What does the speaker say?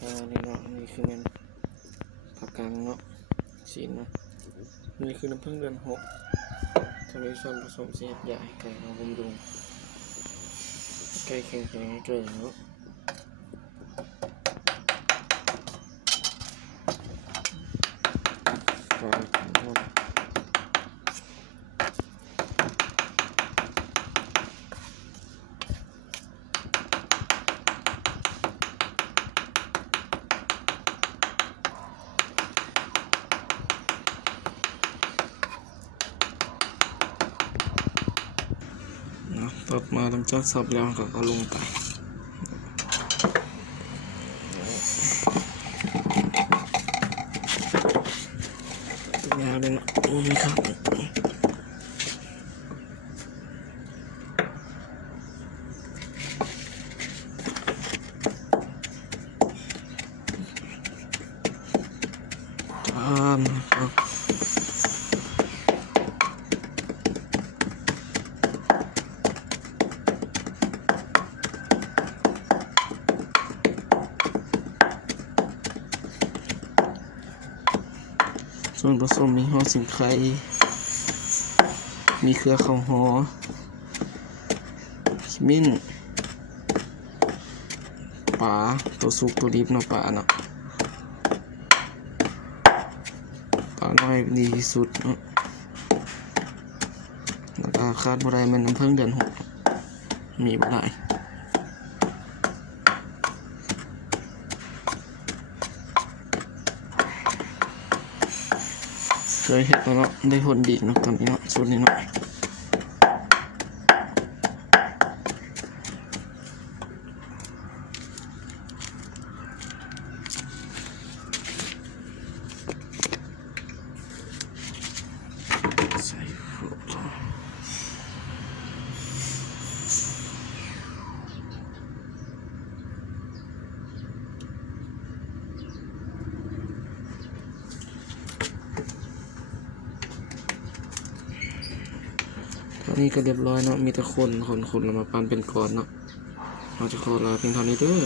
นี่เนาะนี่คือมันผักกางเนาะสีเนาะนี่คือน้ำผึ้งเดือน6ทำให้ส่วนผสมเสียบใหญ่ไก่เราบำรุงไก่แข็งเกลือเนาะต่อมาทำจากสับแล้วก็เอาลงไปยาวเลยนะโอ้ยครับครับส่วนผสมมีห่อสิงไข่มีเครือข้าวหอมขมิ้นปลาตัวสุกตัวดิบเนาะปลาเนาะปลาน้อยดีที่สุดเนาะแล้วก็คาดบ่ได้มันน้ำผึ้งเดือน6มีบ่ได้เคยเห็นแล้วเนาะได้ผลดีเนาะตอนนี้เนาะสูตรนี้เนาะใส่ฟูนี่ก็เรียบร้อยเนาะมีแต่คนแล้วมาปั้นเป็นก้อนเนาะเราจะขอลาเพียงเท่านี้เด้อ